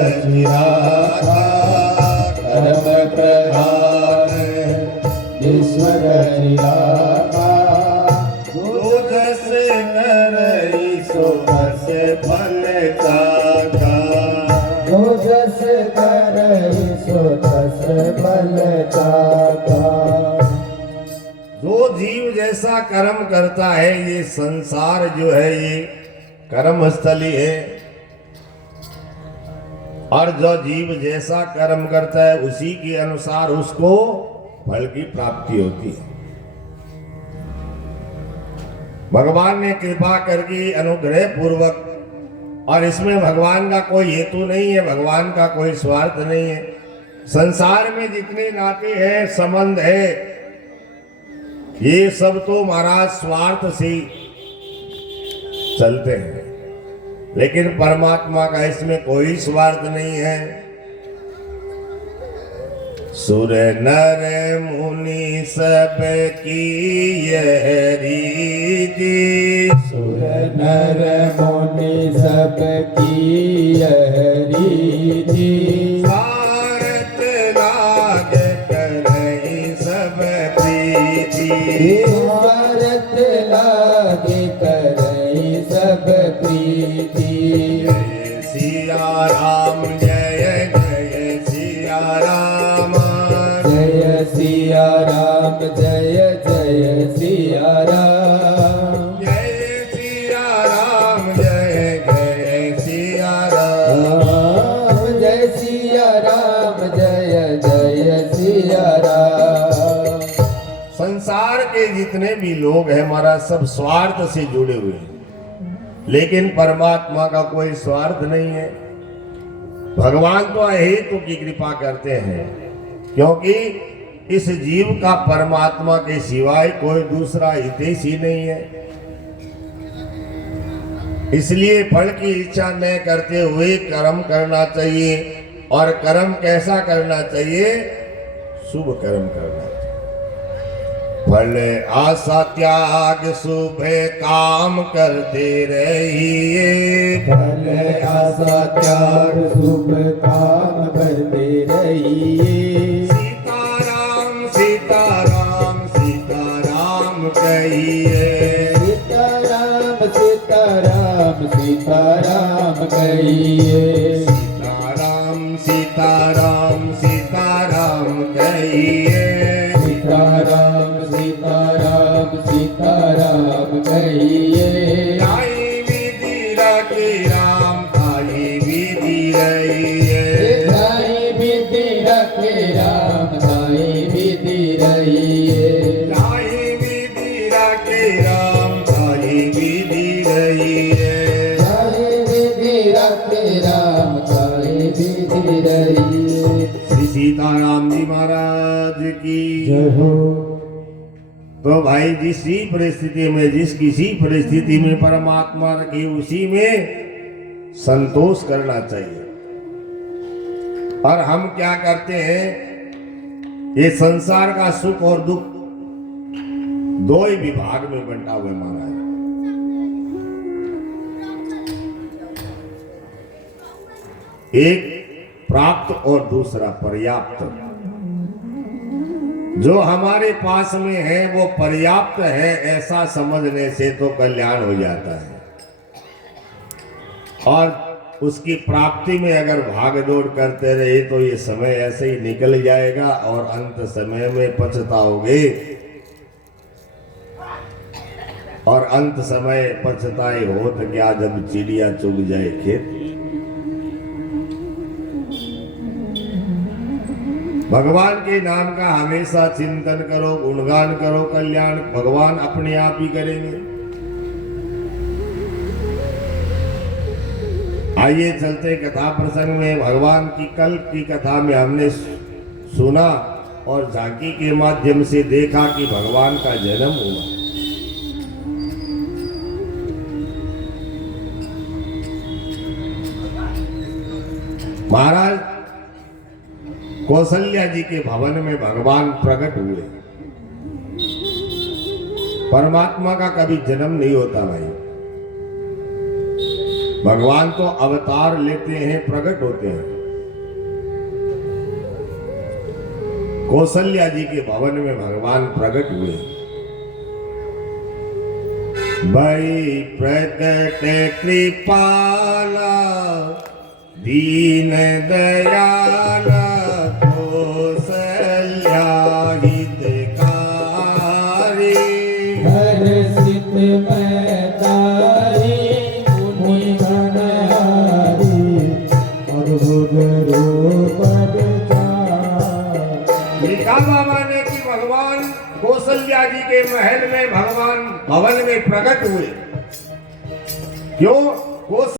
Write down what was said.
रचिया था, कर्म प्रधान विश्व रचिया था। जो जस करई सो बस फल चाखा, जो जस करई सो तस फल चाखा। जो जीव जैसा कर्म करता है, ये संसार जो है ये कर्म स्थली है, और जो जीव जैसा कर्म करता है उसी के अनुसार उसको फल की प्राप्ति होती है। भगवान ने कृपा करके अनुग्रह पूर्वक, और इसमें भगवान का कोई हेतु नहीं है, भगवान का कोई स्वार्थ नहीं है। संसार में जितने नाते हैं, संबंध है, ये सब तो महाराज स्वार्थ से चलते हैं, लेकिन परमात्मा का इसमें कोई स्वार्थ नहीं है। सुर नर मुनि सब की यह रीति, सुर नर मुनि सब की यह रीति। भारत लाग करई सब प्रीति, भारत लाग करई सब प्रीति। जय सिया राम जय जय सिया राम, जय सिया राम जय जय सिया राम, जय सिया राम जय जय सिया राम, जय सिया राम जय जय सिया राम। संसार के जितने भी लोग हैं हमारा सब स्वार्थ से जुड़े हुए हैं, लेकिन परमात्मा का कोई स्वार्थ नहीं है। भगवान तो अहेतु की कृपा करते हैं, क्योंकि इस जीव का परमात्मा के सिवाय कोई दूसरा हितैषी नहीं है। इसलिए फल की इच्छा न करते हुए कर्म करना चाहिए, और कर्म कैसा करना चाहिए? शुभ कर्म करना चाहिए। फल आशा त्याग शुभ काम करते रहिए, फल आशा त्याग शुभ काम करते रहिए। सीताराम सीताराम सीताराम कहिए, सीताराम सीताराम सीताराम कहिए, सीताराम सीताराम सीताराम कहिए, सीताराम सीताराम सीताराम कहिए। ताई विधि रखी राम ताई विधि रहिए, ताई विधि रखी राम ताई विधि रहिए, ताई विधि रखी राम ताई विधि रहिए, ताई विधि रखी राम ताई विधि रहिए। श्री सीताराम जी महाराज की जय हो। तो भाई जिस परिस्थिति में, जिस किसी परिस्थिति में परमात्मा रखे उसी में संतोष करना चाहिए। और हम क्या करते हैं, ये संसार का सुख और दुख दो ही विभाग में बंटा हुआ महाराज। एक प्राप्त और दूसरा पर्याप्त। जो हमारे पास में है वो पर्याप्त है, ऐसा समझने से तो कल्याण हो जाता है। और उसकी प्राप्ति में अगर भाग दौड़ करते रहे तो ये समय ऐसे ही निकल जाएगा, और अंत समय में पछताओगे। और अंत समय पछताए हो तो क्या, जब चिड़िया चुग जाए खेत। भगवान के नाम का हमेशा चिंतन करो, गुणगान करो, कल्याण भगवान अपने आप ही करेंगे। आइए चलते कथा प्रसंग में। भगवान की कल की कथा में हमने सुना और झांकी के माध्यम से देखा कि भगवान का जन्म हुआ। महाराज कौशल्या जी के भवन में भगवान प्रकट हुए। परमात्मा का कभी जन्म नहीं होता भाई। भगवान तो अवतार लेते हैं, प्रकट होते हैं। कौशल्या जी के भवन में भगवान प्रकट हुए। भई प्रकट कृपाला दीन दयाला कौशल्या हितकारी हर्षित मैदारी मुनि गणारी अद्भुत रूप चारि। लिखा बाबा ने कि भगवान कौशल्या जी के महल में भगवान भवन में प्रकट हुए। क्यों?